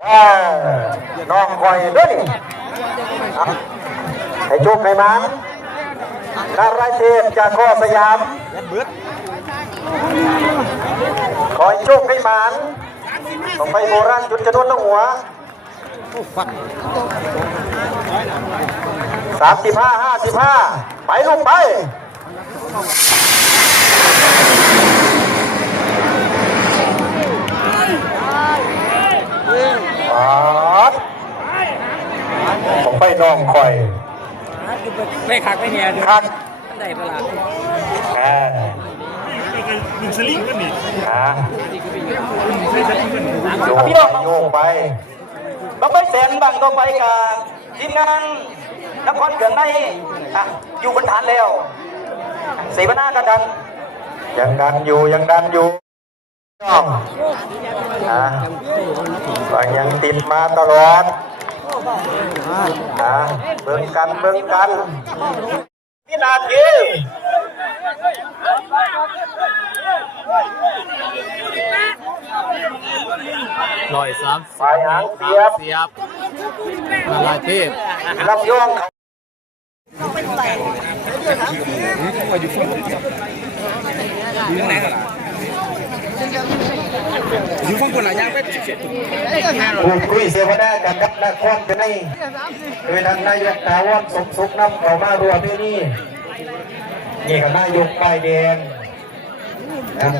น้องคอยด้วยให้โชคให้มันนารายเทพจากข้อสยามคอยโชคให้มันต้องไปโบราณจุดจะโดนหัว35-55ไปลงไปผมไปน้องคอยไม่คักไม่เฮียดูคักได้เวลาหนึ่งสลิงก็มีโยกไปบังไปแสนบังต่อไปกับทีมงานนครเกืองในอยู่บนฐานแล้วเสวนากันดันยังดันอยู่ก็ยังติดมาตลอดเบิ่งกันวินาที130ไปหางเสียบลายเทพรับย่องอยู่ฝั่งคนละย่างไปพูดคุยเสวนากันกับนครกันในโดยท่านนายกถาวรสมสุขนำเข้ามาร่วมที่นี่กับนายกป้ายแดง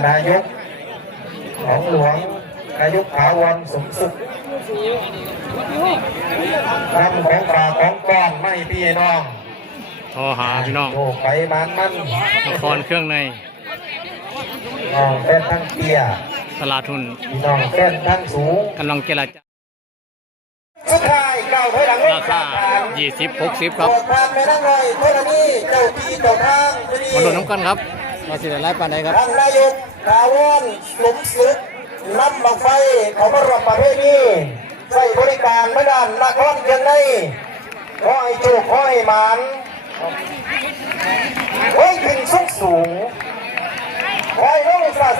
นายกของหลวงนายกถาวรสมสุขนำของฝากของก้อนไม่พี่น้องโทรหาพี่น้องโอ้ไปมันนครเครื่องในน้องเป็นทั้งเตี้ยตลาดทุนพี่น้องเป็นทั้งสูงกำลังเจรจาสุดท้ายเก่าถอยหลังราคา20-60ครับทางไปนั่งหน่อยเท่านี้เจ้าที่เจ้าทางมาลุ้นน้ำกันครับมาสิได้ไล่ปานใดครับท่านนายกถาวรสมสุขนำบังไฟเขามารวมประเภทนี้ใช้บริการไม่นานนครเพียงในขอให้โชคขอให้หมานไว้ถึงสูงไว้ลงซา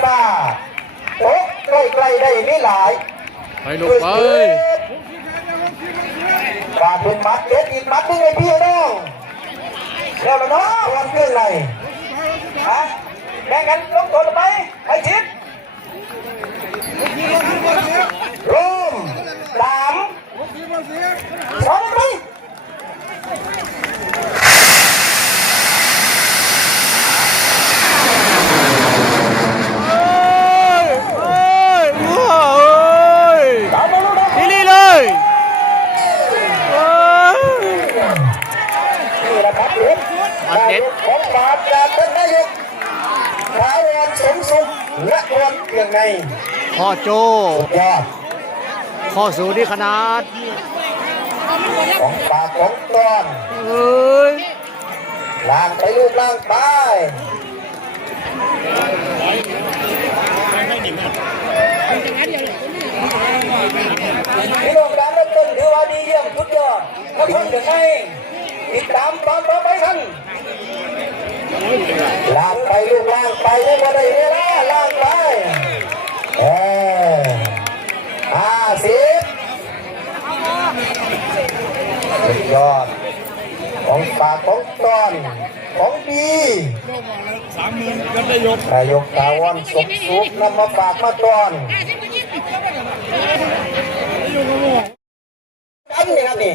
โอ๊ะใกล้ได้ไม่หลายไปลูกไปฝากเป็นมัดเด็ดอีกมัดนึงไอ้พี่น้องแล้วเนาะวันเครื่องไหนแบ่งกันลงตัวไปไปชิดร่ม3 2ไปของฝากจากท่านนายกถาวรสมสุขและวันเพียงในพ่อโจข้อสูงที่ขนาดของฝากของต้อนล่างไปลูกล่างไปพี่น้องการเริ่มต้นถือว่าดีเยี่ยมสุดยอดแล้วคนเดี๋ยวให้ติดตามต่อไปท่านล่างไปลูกล่างไปไม่มาได้เวลาล่างไป50สุดยอดของฝากของต้อนของดี30,000กันนายกถาวรสมสุขนำมาฝากมาต้อนกันนี่ครับนี่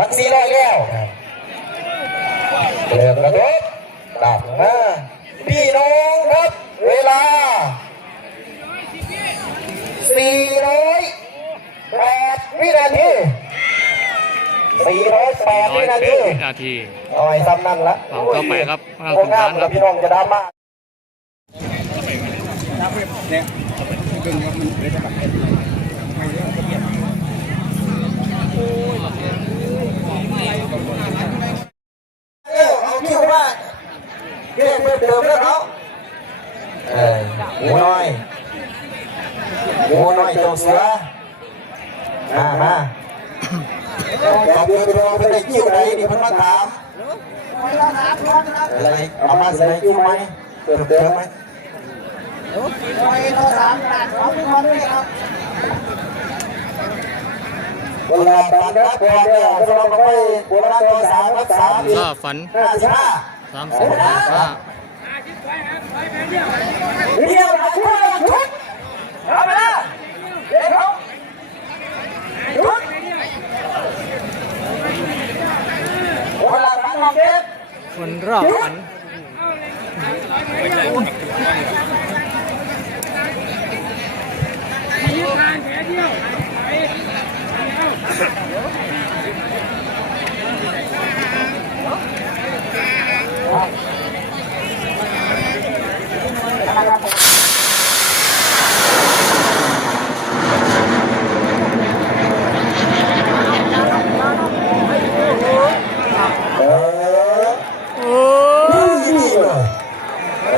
รัก400แล้วเริ่มกระโดดดับพี่น้องครับเวลา408 วินาทีเอาไว้ซ้ำนั่นละต่อไปครับโองานกับพี่น้องจะดราม่าเอาคิวมาเรียกเพิ่มเติมแล้วเขาหมูน้อยเจ้าเสือมาขอบคุณพี่น้องที่ได้คิวไหนดิเพิ่นมาถามอะไรเอามาใส่คิวไหมเติมไหม เวลาตันครับพอแล้วเราไปโบราณตัวสามครับ3 ล่าฝัน 55 30 เดียวนะชุดเอาไปละเด็กเขาชุดเวลาตั้งน้องเด็ก คนรอบฝัน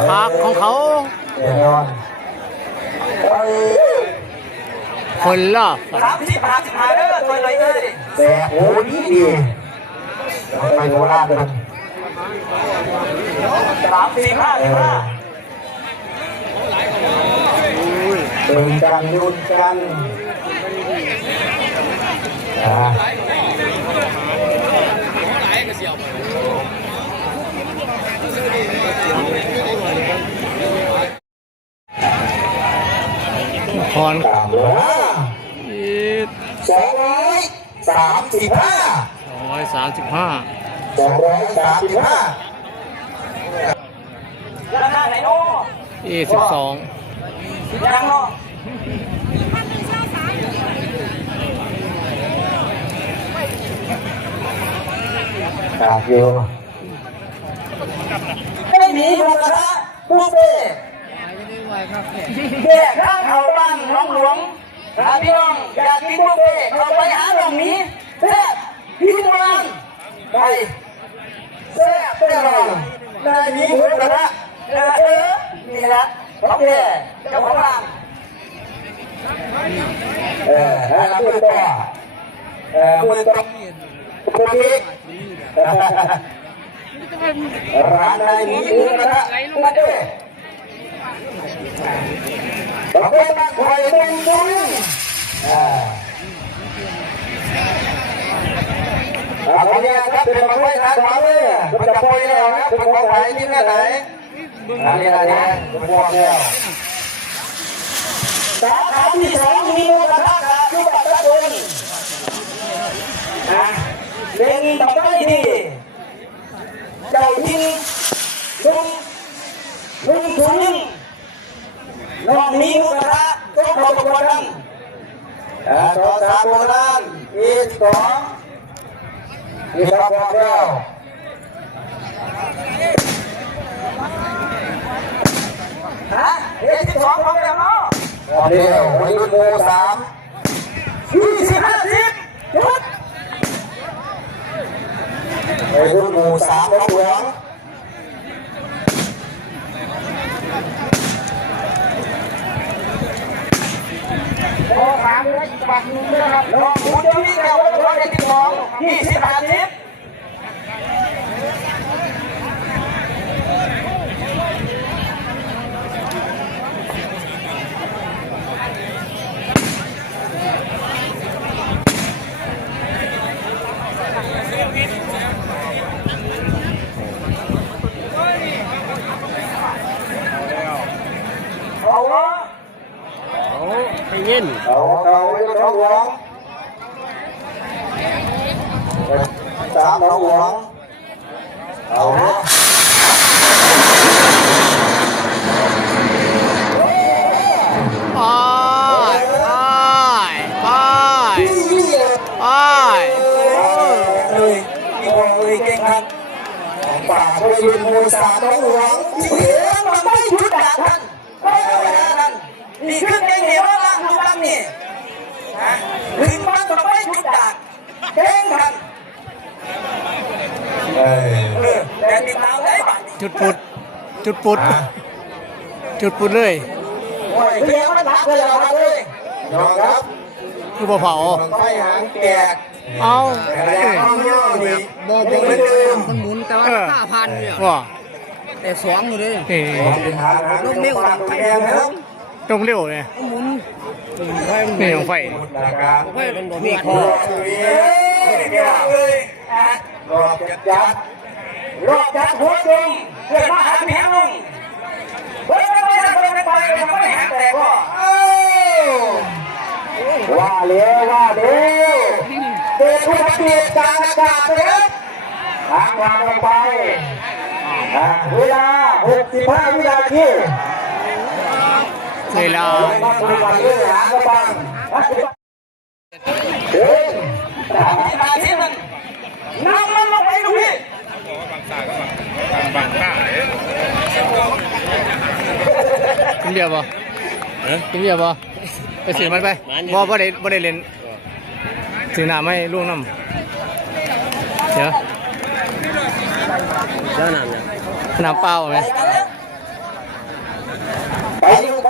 พักของเขา แน่นอน คนรอบฝัน 30 55เด้อตัวเลยเอ้ย แสบโอ้ดีไปโบราณกัน 30 55 เป็นกันยุ่นกันคอน ตามเลย 235 235 ราคาไหนโน่ 22 ยังเนาะ ครับอยู่ ไม่มีหมูกระทะบุฟเฟ่แยกข้างเขาบ้านน้องหลวงถ้าพี่น้องอยากกินบุฟเฟ่เขาไปหาตรงนี้แซ่บพิมพ์วางไปแซ่บแน่นอนได้มีหมูกระทะนี่แหละโอเคเจ้าของร้าน แล้วมือต่อมือต่อปุ๊กปิ๊กร้านไหนมีหมูกระทะมาเด้อบอกว่าคอยดึงดึงเอาเนี่ยครับเป็นมาไว้นะขอเลยมันจะปล่อยแล้วนะเป็นของไหนที่ไหนอันนี้อะไรเนี่ยเป็นพวกเดียว สาขาที่2มีหมูกระทะอยู่บัตรทุนเล่นต่อไปดีเจ้าทิ้งลุงถุงน้องมีหมูกระทะต้องขอบคุณท่าน ต่อสามโบราณอีก2อีกครับพอแล้ว เอ๊ะ12ของแล้วเนาะ พอแล้ววัยรุ่นโม3 20 50จุด วัยรุ่นโม3น้องหลวง โอ้ถามเลยปักมือด้วยครับน้องคุณจะวิ่งแล้วว่าจะได้12 20 50เอาวะ ให้เย็น เอาไว้น้องหลวง3น้องหลวงเอาเนาะ ไปเลยมีวงเลยเก่งครับป่าวัยรุ่นโม3น้องหลวง เสียงมันไม่ชุดด่าท่านนี่คือเก่งเหนียวล่างดูบ้างนี่ถึงมันต้องไม่ชุดด่าเก่งครับแต่ติดตามได้บ้าง จุดปุดจุดปุดจุดปุดเลย โอ้ยเลี้ยงมันทักเลยครับเลย ยอมครับ คือบ่เผา ไฟหางแตก เอา แต่ละอย่างย่อนี่ บ่ ยังเหมือนเดิม มันหมุนแต่ว่า5,000เนี่ยว่า แต่สองอยู่เลย นี่ ลูกเลี้ยวตัวแดงนะครับ ตรงเร็วเนี่ย หมุน นี่ของไฟ นะครับ มีค ร อ อบเลยรอบจัด รอบจากหัวตรงเกิดมาหาแผงลงเฮ้ยไม่ไปไม่หักแต่ก็ ว่าเลี้ยวเกิดอุบัติเหตุกลางอากาศนะครับทางวางลงไปเวลา65วินาที เวลา มาคุยกันเรื่องหางกระบังเดิน อาชีพมันน้ำมันลงไปลูกพี่ กินเบียร์ป่ะกินเบียร์ป่ะไปซื้อมันไปบ่ได้เล่นซื้อน้ำให้ลูกน้ำเดี๋ยวน้ำเปล่าไหม ไปอยู่ไป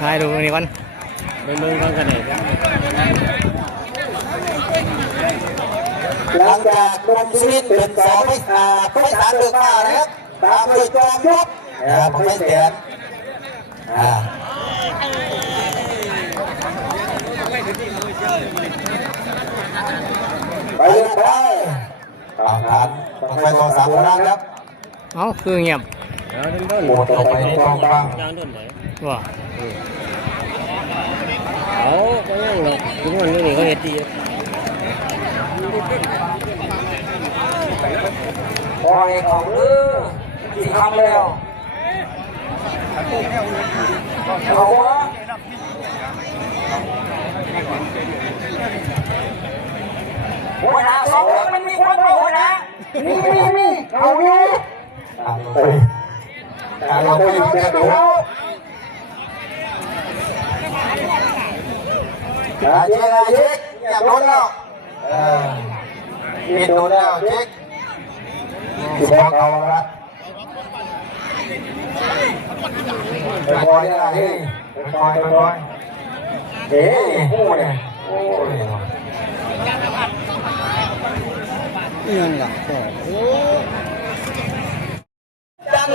ถ่ายดูนี่ก่อน หลังจากลงชีวิตเป็นสองไม่ขาดไม่สารเลือกมานะครับตามด้วยจอมยุทธไม่เสียไปอยู่ไปต่างกันต้องไปต่อสามครั้งครับ เอ้าคือเงียบ โหมดต่อไปที่กองบัง ว่า เขาก็ยังหรอกทุกวันนี้เขาเฮ็ดดี ปล่อยเขาสี่คำแล้วเขาว่าหัวหน้าสองคนมันมีคนหัวหน้ามีเอาอยู่ เราไปอยู่แค่ดูอาเจ๊กอย่าโดนแล้วมีโดนแล้วเจ๊กที่บอกเราละไปคอยอะไรไปคอยเฮ้ยพูดเนี่ยโอ้ย ยังหลักก็ ดัน19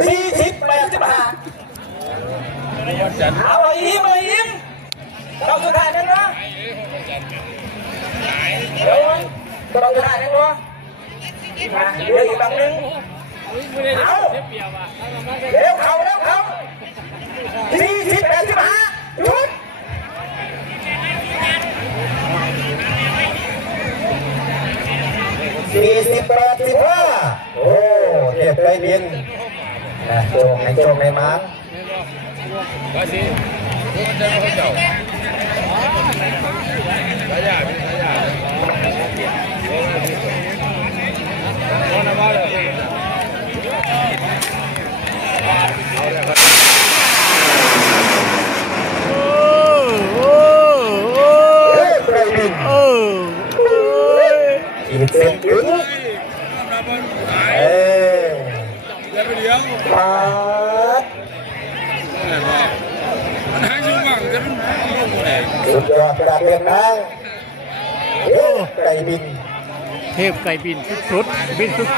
40 85เอาอีกเราสุดท้ายนั่นนะเดี๋ยวเราสุดท้ายนั่นวะมาเดี๋ยวอีกบางนึงเอาเร็วเขา40 85หยุด40 85โอ้เรียบได้บินโจมในม้าได้บินขีดเส้นถึงปาดสุดยอดกระดาษเรียนนะไก่บิน เทพไก่บินสุดๆบินสุด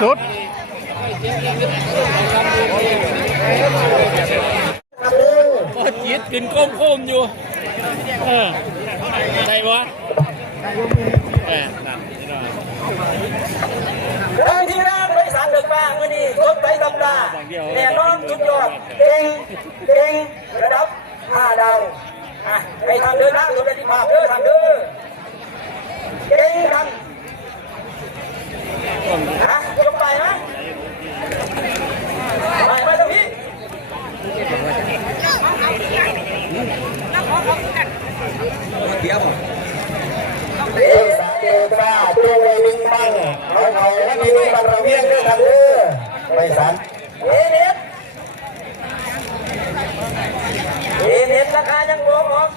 ก็จิตกินโคมๆอยู่ได้ปะนั่น ทางที่น้ำบริษัทเดือกบ้างวันนี้รถไปตำราแน่นอนจุดยอดเก่งระดับ5 ดาวไปทางเดินทางสุดที่ภาพเดินทางเดินเก่งกันยกไปนะไปตรงนี้เดี๋ยว เด็กสาวเด็กบ้าตัวเลยลิงบังเอาแล้วมีลิงบังระเวียงด้วยกันเด้อไม่สัน เอเน็ตราคายังโกงออก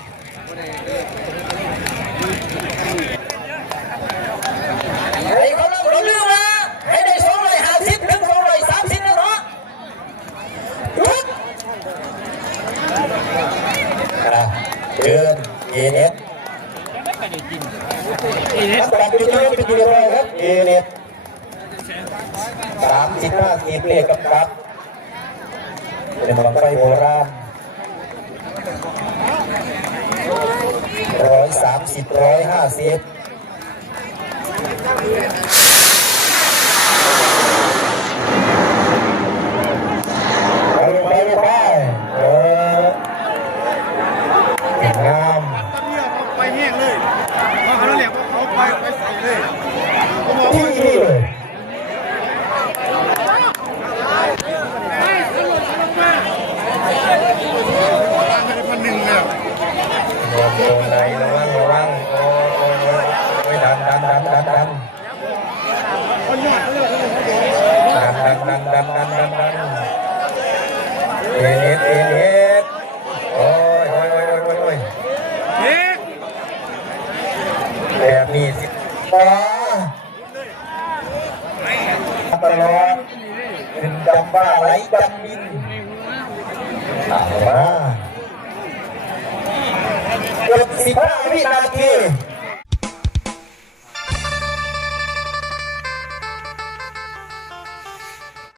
ให้เขาเรื่องนะให้ได้250 ถึง 230นะเนาะจุด เดินเอเนส อีนี่ เป็นบังไฟโบราณ130 150ไปงาม ไปแห้งเลยเขาเรียกว่าเขาไปใส่เลย ที่นี่เลย 1,100แล้ว โดนไหนระวังโอ้ยดันเอ็ดโอ้ยแบบนี้สิตลอดขึ้นจำบ้าไหลจำบินมาเกือบ15 วินาที